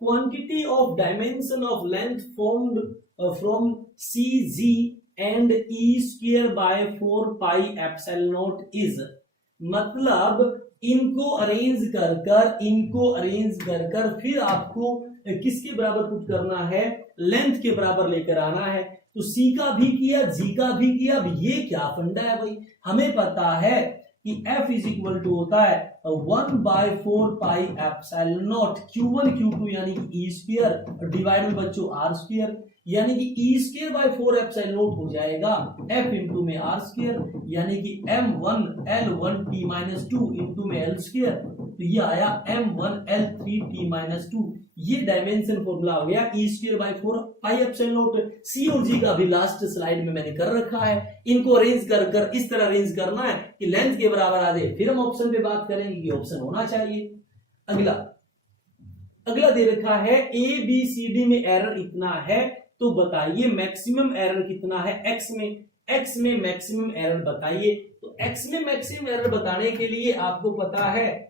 quantity of dimension of length formed from CG and E square by 4 pi epsilon naught is, मतलब इनको arrange कर कर फिर आपको किसके बराबर पुट करना है, लेंथ के बराबर लेकर आना है। तो सी का भी किया, जी का भी किया। अब ये क्या फंडा है भाई, हमें पता है कि F इज इक्वल टू होता है 1/4 pi epsilon not Q1 Q2 यानी कि E स्क्वायर डिवाइड में बच्चों R स्क्वायर, यानी कि E square by 4 epsilon not हो जाएगा F इंटू में R स्क्वायर, यानी कि M1 L1 T minus 2 into में L स्क्वायर। तो ये आया M1 L3 T माइनस 2। ये डायमेंशन फॉर्मूला हो गया E square by 4 pi epsilon not. C और G का भी लास्ट स्लाइड में मैंने कर रखा है। इनको अरेंज कर कर इस तरह अरेंज करना है कि लेंथ के बराबर आ जाए, फिर हम ऑप्शन पे बात करेंगे कि ऑप्शन होना चाहिए। अगला दे रखा है ABCD में एरर इतना है, तो बताइए मैक्सिमम एरर कितना है x में मैक्सिमम एरर बताइए। तो x में मैक्सिमम एरर बताने के लिए आपको पता है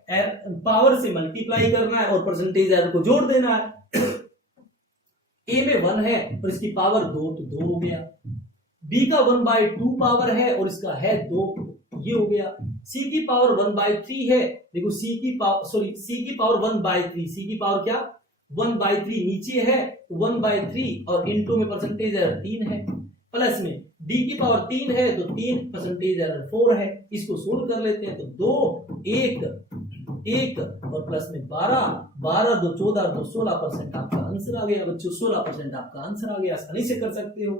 पावर से मल्टीप्लाई करना है और परसेंटेज एरर को जोड़ देना है। a में 1 है और इसकी पावर 2 तो 2 हो गया, b का 1/2 पावर है और इसका है 2, ये हो गया। c की पावर 1/3 है, देखो c की पावर 1/3, c की पावर क्या 1/3 नीचे है 1/3 और इनटू में परसेंटेज एरर 3 है, प्लस में d की पावर 3 है तो 3 परसेंटेज एरर 4 है। इसको सोल्व कर लेते हैं तो 2 1 और प्लस में 12 2 14 2 16% आपका आंसर आ गया बच्चों, 16% आपका आंसर आ गया। आसानी से कर सकते हो।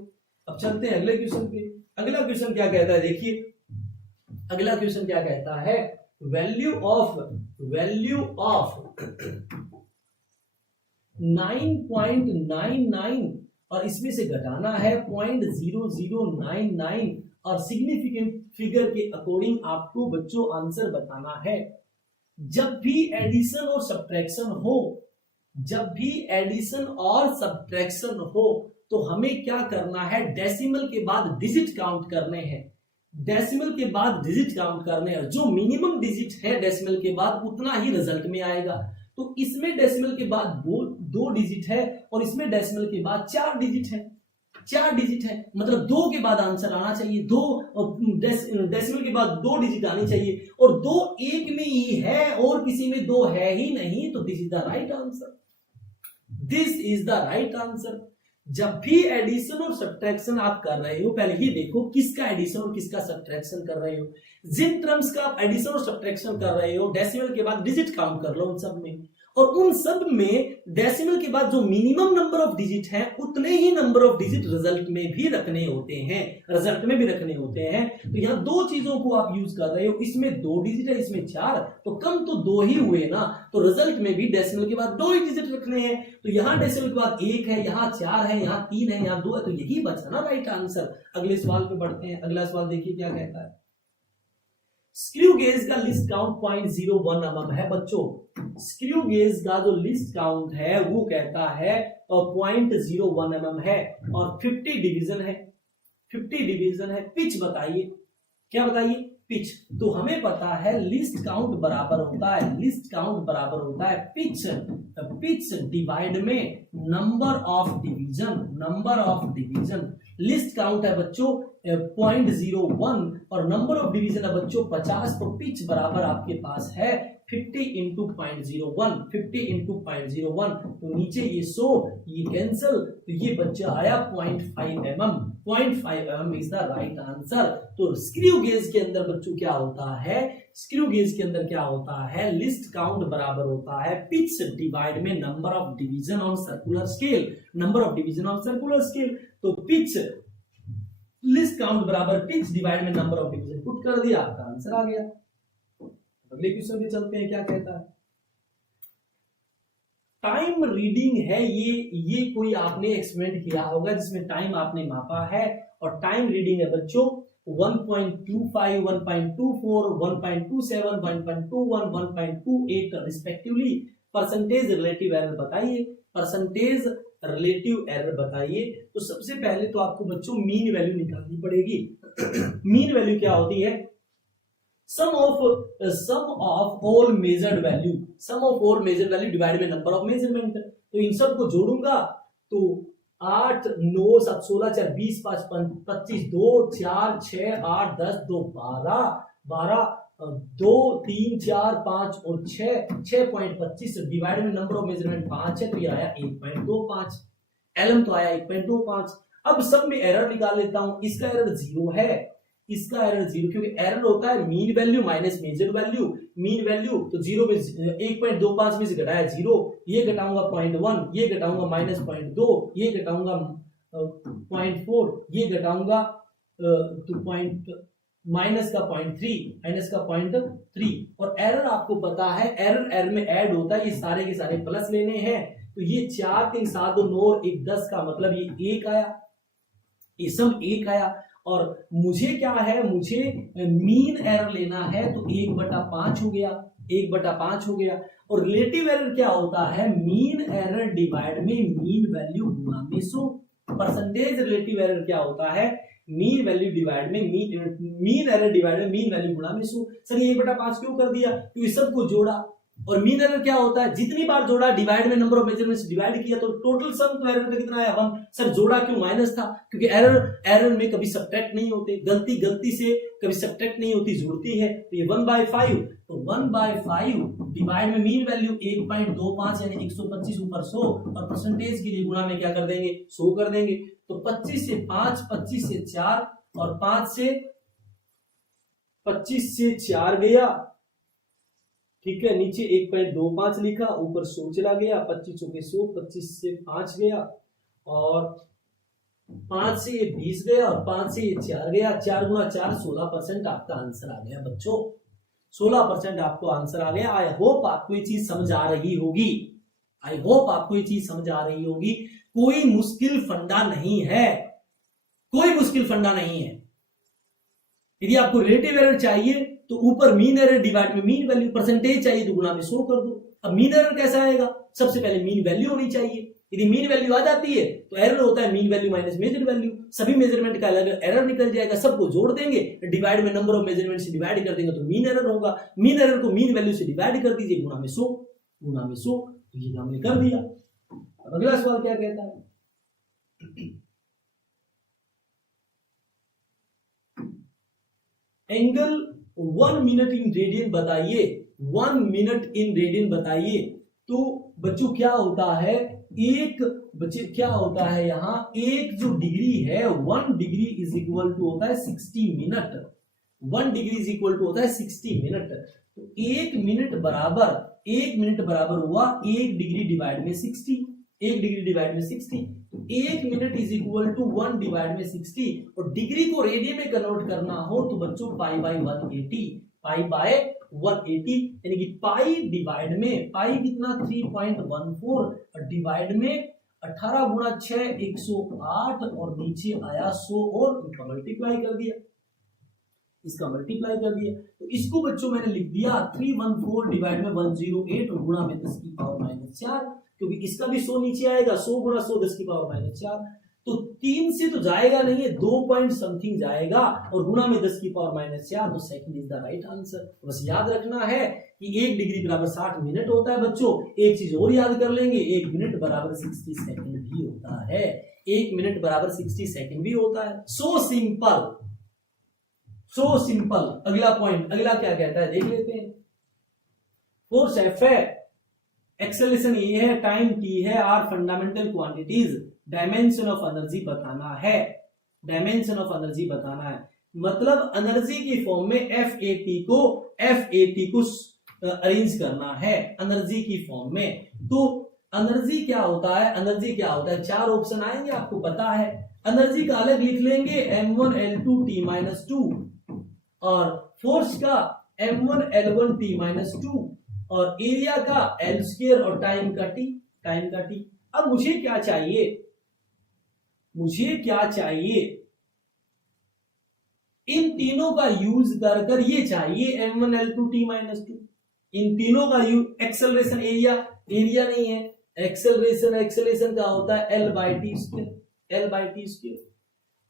अब चलते हैं अगले क्वेश्चन पे। अगला क्वेश्चन क्या कहता है, देखिए अगला क्वेश्चन क्या कहता है, वैल्यू ऑफ 9.99 और इसमें से घटाना है 0.0099 और सिग्निफिकेंट फिगर के अकॉर्डिंग आपको बच्चों आंसर बताना है। जब भी एडिशन और सब्ट्रैक्शन हो तो हमें क्या करना है, डेसिमल के बाद डिजिट काउंट करने हैं। जो मिनिमम डिजिट है डेसिमल के बाद उतना ही रिजल्ट में आएगा। तो इसमें डेसिमल के बाद 2 डिजिट है और इसमें डेसिमल के बाद 4 डिजिट है, मतलब 2 के बाद आंसर आना चाहिए। 2 डेसिमल के बाद 2 डिजिट आनी चाहिए और 2 एक में ही है और किसी में 2 है ही नहीं, तो this is the right answer. जब भी एडिशन और सब्ट्रैक्शन आप कर रहे हो, पहले ही देखो किसका एडिशन और किसका सब्ट्रैक्शन कर रहे हो। जिन टर्म्स का आप एडिशन और सब्ट्रैक्शन कर रहे हो, डेसिमल के बाद डिजिट काउंट कर लो उन सब में, और उन सब में डेसिमल के बाद जो मिनिमम नंबर ऑफ डिजिट हैं उतने ही नंबर ऑफ डिजिट रिजल्ट में भी रखने होते हैं। तो यहाँ 2 चीजों को आप यूज कर रहे हो, इसमें 2 डिजिट है इसमें 4, तो कम तो 2 ही हुए ना, तो रिजल्ट में भी डेसिमल के बाद 2 ही डिजिट रखने हैं। तो यहाँ डेसिमल के बाद 1 है, यहाँ 4 है, यहाँ 3 है, यहाँ 2 है, तो यही बचा ना राइट आंसर। अगले सवाल पे बढ़ते हैं। अगला सवाल देखिए क्या कहता है, स्क्रू गेज का लिस्ट काउंट 0.01 mm है बच्चों। स्क्रू गेज का जो लिस्ट काउंट है वो कहता है 0.01 mm है और 50 डिवीजन है। पिच बताइए, क्या बताइए, पिच। तो हमें पता है लिस्ट काउंट बराबर होता है पिच डिवाइड में number of division. List count है बच्चों 0.01 और नंबर ऑफ डिवीजन है बच्चों 50, तो पिच बराबर आपके पास है 50 इंटू 0.01, तो नीचे ये 100 ये कैंसिल, तो ये बच्चा आया 0.5 mm is the right answer. तो स्क्रू गेज के अंदर बच्चों क्या होता है, लिस्ट काउंट बराबर होता है पिच डिवाइड में number of division on circular scale. तो पिच लिस्ट काउंट बराबर पिच डिवाइड में नंबर ऑफ डिवीजन, पुट कर दिया, आपका आंसर आ गया। अगले क्वेश्चन पे चलते हैं, क्या कहता है, टाइम रीडिंग है ये कोई आपने एक्सपेरिमेंट किया होगा जिसमें टाइम आपने मापा है और टाइम रीडिंग है बच्चों 1.25 1.24 1.27 1.21 1.28 रिस्पेक्टिवली। परसेंटेज रिलेटिव एरर बताइए। तो सबसे पहले तो आपको बच्चों मीन वैल्यू निकालनी पड़ेगी। मीन वैल्यू क्या होती है, sum of all measured value divide by number of measurement. तो इन सब को जोड़ूंगा तो 8 9 7 16 4 20 5 25 2 4 6 8 10 2 12 12 2 3 4 5 और 6.25 डिवाइड में नंबर ऑफ मेजरमेंट 5 है तो ये आया 1.25। एलएम तो आया 1.25। अब सब में एरर निकाल लेता हूं। इसका एरर 0 है, इसका एरर 0 क्योंकि एरर होता है mean value minus measure value. Mean value तो 0 में 1.25 में से घटाया 0, ये घटाऊंगा 0.1, ये घटाऊंगा माइनस 0.2, ये घटाऊंगा 0.4, ये घटाऊंगा माइनस का 0.3 और एरर आपको पता है एरर में ऐड होता है, ये सारे के सारे प्लस लेने हैं। तो ये 4 3 7 2 9 1 10 का मतलब ये 1 आया, ये सब 1 आया। और मुझे क्या है, मुझे मीन एरर लेना है तो 1/5 हो गया, 1/5 हो गया। और रिलेटिव एरर क्या होता है, मीन एरर डिवाइड में मीन वैल्यू गुणा में 100। परसेंटेज रिलेटिव एरर क्या होता है, मीन वैल्यू डिवाइड में मीन एरर डिवाइड में मीन वैल्यू गुणा में 100। सर ये 1/5 क्यों कर दिया, क्योंकि सबको जोड़ा। और मीन एरर क्या होता है, जितनी बार जोड़ा डिवाइड में नंबर ऑफ मेजरमेंट्स डिवाइड किया तो टोटल सम तो एरर का कितना आया 1। सर जोड़ा क्यों माइनस था, क्योंकि एरर में कभी सब्ट्रैक्ट नहीं होते, गलती से कभी सब्ट्रैक्ट नहीं होती, जुड़ती है। तो ये 1/5 तो 1/5 डिवाइड में मीन वैल्यू 1.25 यानी 125 ऊपर 100 और परसेंटेज के लिए गुणा में क्या कर देंगे 100 कर देंगे। तो 25 से 5 25 से 4 और 5 से 25 से 4 गया, ठीक है। नीचे 1.25 लिखा, ऊपर 100 चला गया, 25 के 100, 25 से 5 गया और 5 से ये 20 गया और 5 से ये 4 गया। 4 गुणा 4 16% आपका आंसर आ गया बच्चों, 16% आपको आंसर आ गया। आई होप आपको ये चीज समझ आ रही होगी, आई होप आपको ये चीज समझ आ रही होगी। कोई मुश्किल फंडा नहीं है, कोई मुश्किल फंडा नहीं है। यदि आपको रिलेटिव एरर चाहिए तो ऊपर मीन एरर डिवाइड में मीन वैल्यू, परसेंटेज चाहिए तो गुणा में 100 कर दो। अब मीन एरर कैसा आएगा, सबसे पहले मीन वैल्यू होनी चाहिए। यदि मीन वैल्यू आ जाती है तो एरर होता है mean value minus measure value. सभी मेजरमेंट का अलग एरर निकल जाएगा, सबको जोड़ देंगे, डिवाइड में नंबर ऑफ मेजरमेंट से डिवाइड कर देंगे तो मीन एरर होगा। मीन एरर को मीन वैल्यू से डिवाइड कर दीजिए, गुणा में 100, गुणा में 100। तो ये हमने कर दिया। अगला सवाल क्या कहता है, एंगल 1 मिनट इन रेडियन बताइए, 1 मिनट इन रेडियन बताइए। तो बच्चों क्या होता है, एक बच्चे क्या होता है, यहाँ एक जो डिग्री है 1 डिग्री इज इक्वल टू होता है 60 minute. 1 degree is equal to होता है 60 मिनट। तो 1 मिनट बराबर हुआ 1 डिग्री डिवाइड में 60, 1 डिग्री डिवाइड में 60। तो 1 minute is equal to 1 divide में 60। और डिग्री को रेडियन में कन्वर्ट करना हो तो बच्चों पाई बाय 180, पाई बाय 180 यानी कि पाई डिवाइड में, पाई कितना 3.14 और डिवाइड में 18 गुणा 6 108 और नीचे आया 100 और इसका मल्टीप्लाई कर दिया, इसका मल्टीप्लाई कर दिया। तो इसको बच्चों मैंने लिख दिया 314 डिवाइड में 108 और गुणा में 10 की पावर माइनस 4, क्योंकि इसका भी 100 नीचे आएगा, 100 गुणा 100 10 की पावर माइनस 4। तो 3 से तो जाएगा नहीं है, 2 पॉइंट समथिंग जाएगा और गुणा में 10 की पावर माइनस 4। तो second is the right answer. बस याद रखना है कि 1 डिग्री बराबर 60 मिनट होता है बच्चों। एक चीज और याद कर लेंगे, 1 मिनट बराबर 60 सेकंड भी होता है, 1 मिनट बराबर 60 सेकंड भी होता है। So simple, so simple. अगला पॉइंट, अगला क्या कहता है देख लेते हैं। फोर्स एफ है, एक्सेलरेशन ये है, टाइम टी है, are fundamental quantities, dimension of energy बताना है, डायमेंशन ऑफ एनर्जी बताना है। मतलब एनर्जी की फॉर्म में एफ ए टी को अरेंज करना है एनर्जी की फॉर्म में। तो एनर्जी क्या होता है, एनर्जी क्या होता है, 4 ऑप्शन आएंगे आपको पता है। एनर्जी का अलग लिख लेंगे m1L2T-2 और फोर्स का m1L1T-2 और एरिया का L² और टाइम का T। अब मुझे क्या चाहिए, मुझे क्या चाहिए, इन तीनों का यूज कर ये चाहिए m1L2T-2। इन तीनों का यूज, एक्सेलरेशन एरिया नहीं है, एक्सेलरेशन का होता है L/T²।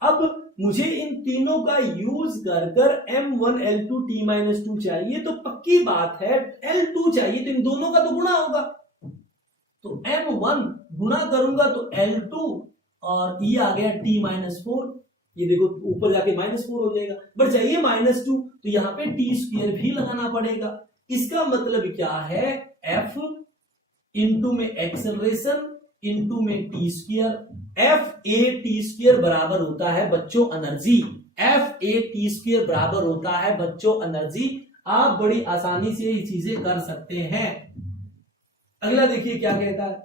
अब मुझे इन तीनों का यूज कर कर m1 L2 t-2 चाहिए, तो पक्की बात है L2 चाहिए तो इन दोनों का तो गुणा होगा, तो m1 गुणा करूंगा तो L2 और ये आ गया t-4, ये देखो ऊपर जाके -4 हो जाएगा, बट चाहिए -2 तो यहाँ पे t² भी लगाना पड़ेगा। इसका मतलब क्या है, f इंटू में एक्सेलरेशन इंटू में t², f(a)t² बराबर होता है बच्चों एनर्जी, f(a)t² बराबर होता है बच्चों एनर्जी। आप बड़ी आसानी से ये चीजें कर सकते हैं। अगला देखिए क्या कहता है,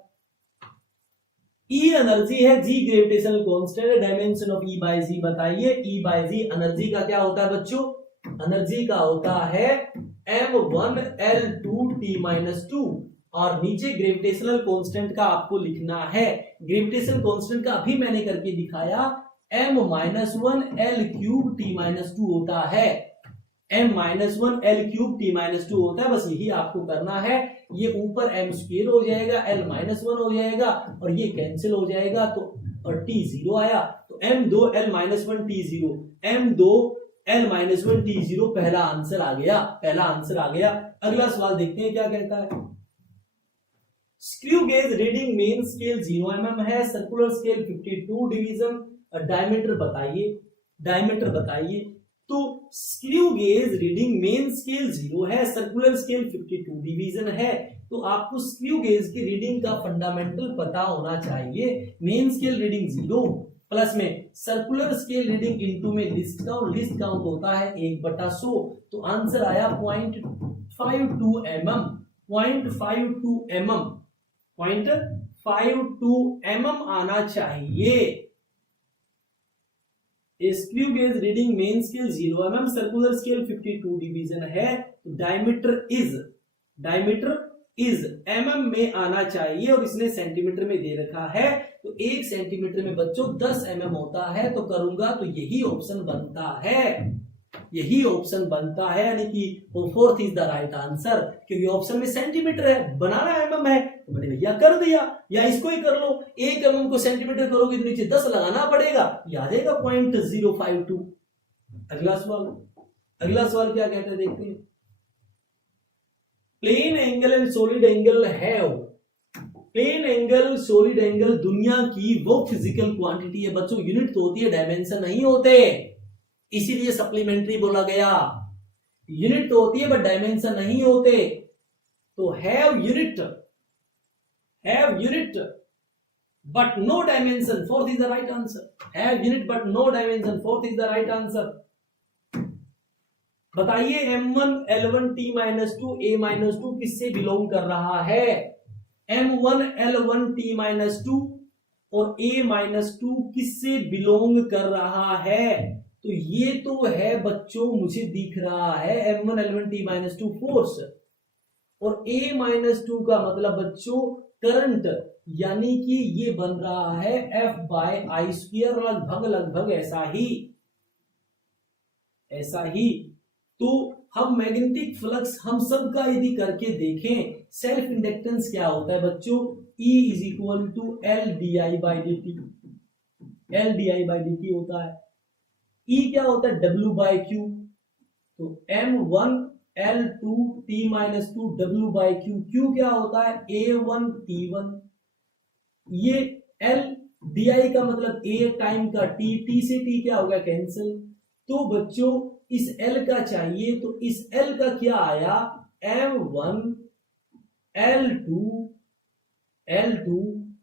E एनर्जी है, G ग्रेविटेशनल कांस्टेंट है, dimension of E by G बताइए। E बाय G एनर्जी का क्या होता है बच्चों, एनर्जी का होता है m1 L2 t-2, और नीचे ग्रेविटेशनल कांस्टेंट का आपको लिखना है। ग्रेविटेशनल कांस्टेंट का अभी मैंने करके दिखाया, m-1 L3 t-2 होता है, m-1 L3 t-2 होता है, बस यही आपको करना है। ये ऊपर m² हो जाएगा, L-1 हो जाएगा और ये कैंसिल हो जाएगा, तो और t0 आया, तो m2 L-1 t0, m2 L-1 t0 पहला आंसर आ गया, पहला आंसर आ गया। अगला सवाल देखते हैं क्या कहता है। Screw gauge reading main scale 0 mm है, सर्कुलर स्केल 52 डिवीजन, डायमीटर बताइए, डायमीटर बताइए। तो screw gauge reading main scale 0 है, सर्कुलर स्केल 52 डिवीजन है, तो आपको स्क्रू गेज की रीडिंग का फंडामेंटल पता होना चाहिए। मेन स्केल रीडिंग 0 प्लस में सर्कुलर स्केल रीडिंग इनटू में लिस्ट काउंट होता है 1/100, तो आंसर आया 0.52 mm, 0.52 mm, 0.52 mm आना चाहिए। Screw gauge reading main scale 0 mm, circular scale 52 division है, तो डायमीटर इज mm में आना चाहिए, और इसने सेंटीमीटर में दे रखा है, तो 1 सेंटीमीटर में बच्चों 10 mm होता है, तो करूंगा तो यही ऑप्शन बनता है, यही ऑप्शन बनता है, यानी कि वो 4th is the right answer, क्योंकि ऑप्शन में सेंटीमीटर है, बनाना mm है, तो मैंने भैया कर दिया। या इसको ही कर लो, 1 mm को सेंटीमीटर करोगे तो नीचे 10 लगाना पड़ेगा, ये आ जाएगा 0.052। अगला सवाल क्या कहते हैं देखते हैं। Plane angle and solid angle है, प्लेन एंगल सॉलिड एंगल दुनिया की वो फिजिकल क्वांटिटी है बच्चों, यूनिट तो होती है, डायमेंशन नहीं होते, इसीलिए सप्लीमेंट्री बोला गया। यूनिट तो होती है बट डायमेंशन नहीं होते, तो have unit but no dimension, 4th is the right answer. Have unit but no dimension, 4th is the right answer. बताइए m1 L1 t-2 a-2 किससे बिलोंग कर रहा है। m1 L1 t-2 और a-2 किससे बिलोंग कर रहा है, तो ये तो है बच्चों, मुझे दिख रहा है m1 L1 t-2 फोर्स, और a-2 का मतलब बच्चों करंट, यानी कि ये बन रहा है F/I², लगभग ऐसा ही। तो हम मैग्नेटिक फ्लक्स हम सब का यदि करके देखें, सेल्फ इंडक्टेंस क्या होता है बच्चों, E = LdI/dt, LdI/dt होता है। E क्या होता है, W/Q, तो m1 L2 t-2 W/Q, Q क्या होता है A1 T1, ये L di का मतलब A टाइम का T से T क्या होगा कैंसिल, तो बच्चों इस L का चाहिए, तो इस L का क्या आया m1 L2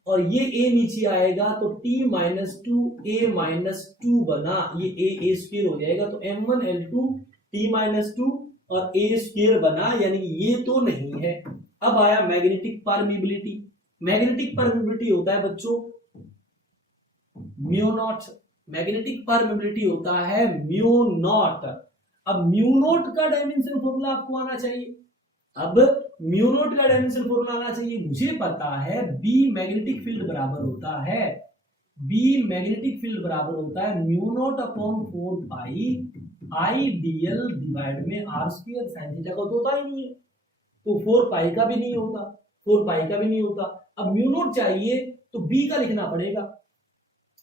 और ये A नीचे आएगा, तो t-2 a-2 बना, ये a² हो जाएगा, तो m1 L2 t-2 और a² बना, यानी ये तो नहीं है। अब आया मैग्नेटिक परमिबिलिटी। मैग्नेटिक परमिबिलिटी होता है बच्चों म्यू नॉट, मैग्नेटिक परमिबिलिटी होता है म्यू नॉट। अब म्यू नॉट का डायमेंशन फॉर्मूला आपको आना चाहिए, अब म्यू नॉट का डायमेंशन फॉर्मूला आना चाहिए। मुझे पता है B मैग्नेटिक फील्ड बराबर होता है, B मैग्नेटिक फील्ड बराबर होता है म्यू नॉट अपॉन 4 पाई IDL डिवाइड में R स्क्वायर, साइन थीटा का तो होता ही नहीं है, तो 4 पाई का भी नहीं होता, 4 पाई का भी नहीं होता। अब म्यू नॉट चाहिए तो B का लिखना पड़ेगा,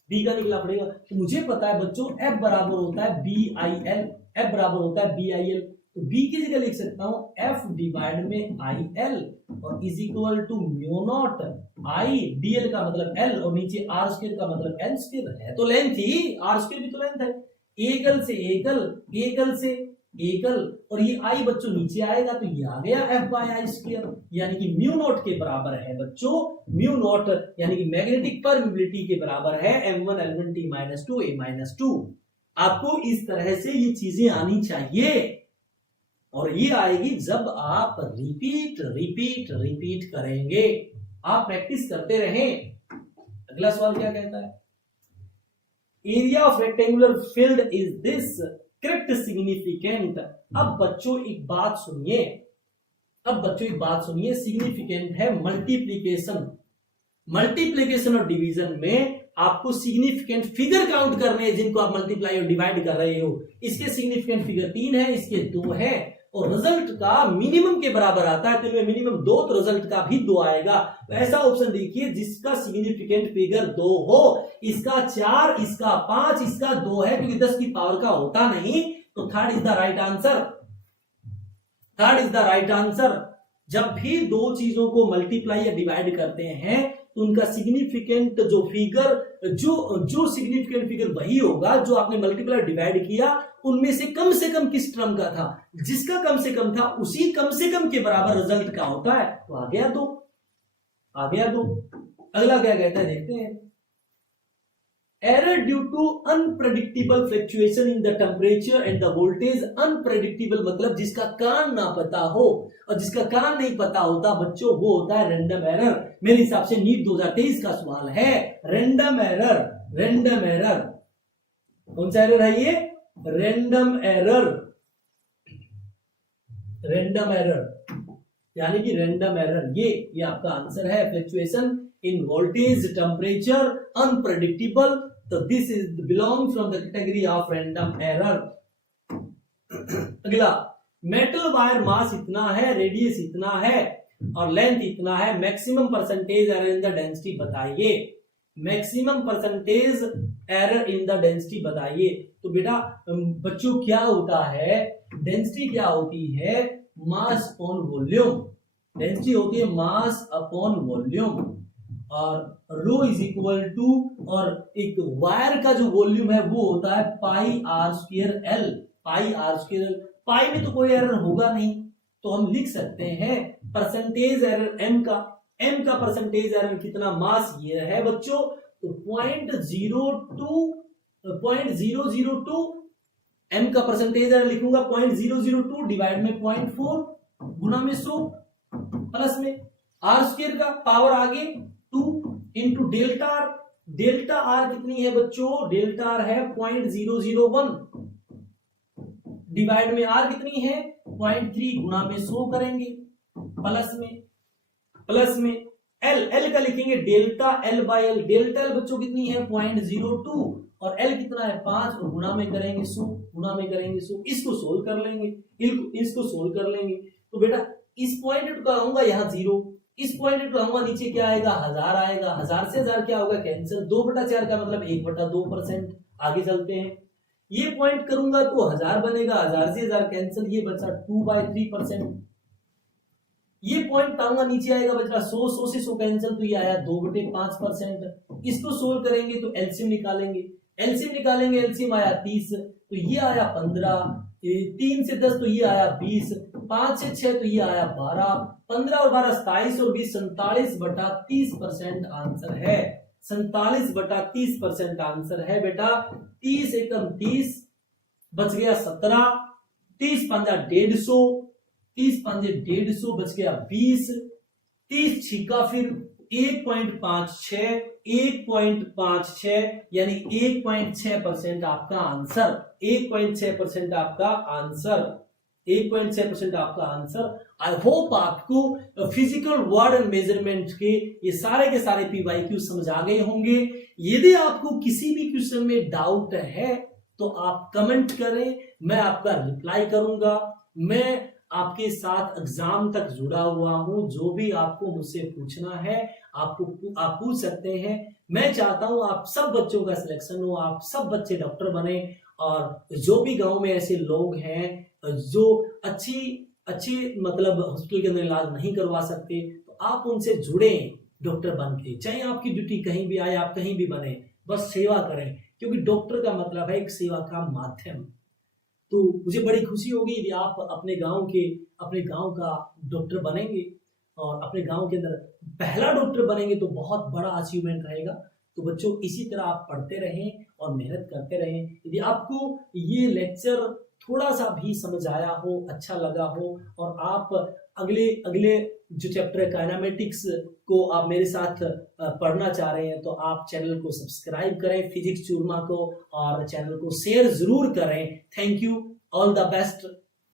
बी का निकला पड़ेगा। तो मुझे पता है बच्चों एफ बराबर होता है बी आई एल, एफ बराबर होता है बी आई एल, तो बी की जगह लिख सकता हूं एफ डिवाइड में आई एल और is equal to mu naught I D L का मतलब एल और नीचे आर स्क्वायर का मतलब एल स्क्वायर है, तो लेंथ ही आर स्क्वायर भी तो लेंथ है, एकल से एकल, एकल से एकल और ये आई बच्चों नीचे आएगा तो ये आ गया एफ बाय आई स्क्वायर, यानी कि म्यू नॉट के बराबर है बच्चों, म्यू नॉट यानी कि मैग्नेटिक परमिबिलिटी के बराबर है m1 l1 t - 2 a - 2। आपको इस तरह से ये चीजें आनी चाहिए और ये आएगी जब आप रिपीट रिपीट रिपीट करेंगे, आप प्रैक्टिस करते रहें। अगला सवाल क्या कहता है, area of rectangular field is this correct significant. अब बच्चों एक बात सुनिए, अब बच्चों एक बात सुनिए, सिग्निफिकेंट है मल्टीप्लीकेशन, मल्टीप्लीकेशन और डिवीजन में आपको सिग्निफिकेंट फिगर काउंट करने हैं जिनको आप मल्टीप्लाई और डिवाइड कर रहे हो। इसके सिग्निफिकेंट फिगर 3 है, इसके 2 है और रिजल्ट का मिनिमम के बराबर आता है, तो इनमें मिनिमम 2 तो रिजल्ट का भी 2 आएगा। तो ऐसा ऑप्शन देखिए जिसका सिग्निफिकेंट फिगर 2 हो, इसका 4, इसका 5, इसका 2 है क्योंकि 10 की पावर का होता नहीं, तो third is the right answer, third is the right answer. जब भी दो चीजों को मल्टीप्लाई या डिवाइड करते हैं तो उनका सिग्निफिकेंट जो फिगर जो सिग्निफिकेंट फिगर वही होगा जो आपने मल्टीप्लाई डिवाइड किया उनमें से कम किस टर्म का था, जिसका कम से कम था उसी कम से कम के बराबर रिजल्ट का होता है। तो आ गया 2, आ गया 2। अगला क्या कहता है देखते हैं, error due to unpredictable fluctuation in the temperature and the voltage. Unpredictable मतलब जिसका कारण ना पता हो, और जिसका कारण नहीं पता होता बच्चों वो होता है रैंडम एरर। मेरे हिसाब से नीट 2023 का सवाल है रैंडम एरर, रैंडम एरर। कौन सा एरर है ये, रैंडम एरर, रैंडम एरर यानी कि रैंडम एरर, ये आपका आंसर है। Fluctuation in voltage temperature unpredictable, तो this is belong from the category of random error. अगला, मेटल वायर मास इतना है, रेडियस इतना है और लेंथ इतना है, maximum percentage error in the density बताइए, maximum percentage error in the density बताइए। तो बेटा बच्चों क्या होता है, डेंसिटी क्या होती है, मास अपॉन वॉल्यूम, डेंसिटी होती है मास अपॉन वॉल्यूम और रो इज इक्वल टू, और एक वायर का जो वॉल्यूम है वो होता है pi r square l, pi r square l. Pi में तो कोई एरर होगा नहीं तो हम लिख सकते हैं परसेंटेज एरर एम का, एम का परसेंटेज एरर कितना, मास ये है बच्चों, तो 0.002 एम का परसेंटेज एरर लिखूंगा 0.002 डिवाइड में 0.4 गुना में 100 प्लस में आर स्क्वायर का पावर आगे 2 into delta R, delta R कितनी है बच्चों, डेल्टा आर है 0.001 डिवाइड में आर कितनी है 0.3 गुना में 100 करेंगे प्लस में एल, एल का लिखेंगे delta L by L, delta L बच्चों कितनी है 0.02 और एल कितना है 5 और गुना में करेंगे 100, गुना में करेंगे 100। इसको सोल्व कर लेंगे, इसको सोल्व कर लेंगे। तो बेटा इस पॉइंट को आऊंगा यहाँ 0, इस पॉइंट को आऊंगा नीचे क्या आएगा 1000 आएगा, 1000 से 1000 क्या होगा कैंसिल, 2/4 का मतलब 1/2%। आगे चलते हैं, ये पॉइंट करूंगा तो 1000 बनेगा, 1000 से 1000 कैंसिल, ये बचा 2/3%। ये पॉइंट आऊंगा नीचे आएगा बचा 100 से 100 कैंसिल, तो ये आया 2/5%। इसको सोल्व करेंगे तो एलसीएम निकालेंगे, एलसीएम निकालेंगे, एलसीएम आया 30 तो ये आया 15, 3 से 10 तो ये आया 20, 5 से 6 तो ये आया 12, 15 और 12 27 और 20 47/30% आंसर है, 47/30% आंसर है बेटा। 30 एकम 30 बच गया 17, 30 पंजा 150, 30 पंजे 150 बच गया 20, 30 छिका फिर 1.56, 1.56 यानी 1.6% आपका आंसर, 1.6% आपका आंसर, 1.6% आपका आंसर। आई होप आपको फिजिकल वर्ड एंड मेजरमेंट के ये सारे पीवाईक्यू समझ आ गए होंगे। यदि आपको किसी भी क्वेश्चन में डाउट है तो आप कमेंट करें, मैं आपका रिप्लाई करूंगा। मैं आपके साथ एग्जाम तक जुड़ा हुआ हूं। जो भी आपको मुझसे पूछना है आप पूछ सकते हैं। मैं चाहता हूं आप सब बच्चों का सिलेक्शन हो, आप सब बच्चे डॉक्टर बने। और जो भी गांव में ऐसे लोग हैं जो अच्छी अच्छी मतलब हॉस्पिटल के अंदर इलाज नहीं करवा सकते, तो आप उनसे जुड़े डॉक्टर बन के। चाहे आपकी ड्यूटी कहीं भी आए, आप कहीं भी बने, बस सेवा करें, क्योंकि डॉक्टर का मतलब है एक सेवा का माध्यम। तो मुझे बड़ी खुशी होगी यदि आप अपने गांव का डॉक्टर बनेंगे और अपने गांव के अंदर पहला डॉक्टर बनेंगे, तो बहुत बड़ा अचीवमेंट रहेगा। तो बच्चों इसी तरह आप पढ़ते रहें और मेहनत करते रहें। यदि आपको ये लेक्चर थोड़ा सा भी समझ आया हो, अच्छा लगा हो, और आप अगले अगले जो चैप्टर है काइनेमेटिक्स को आप मेरे साथ पढ़ना चाह रहे हैं, तो आप चैनल को सब्सक्राइब करें फिजिक्स चूरमा को, और चैनल को शेयर जरूर करें। Thank you, all the best.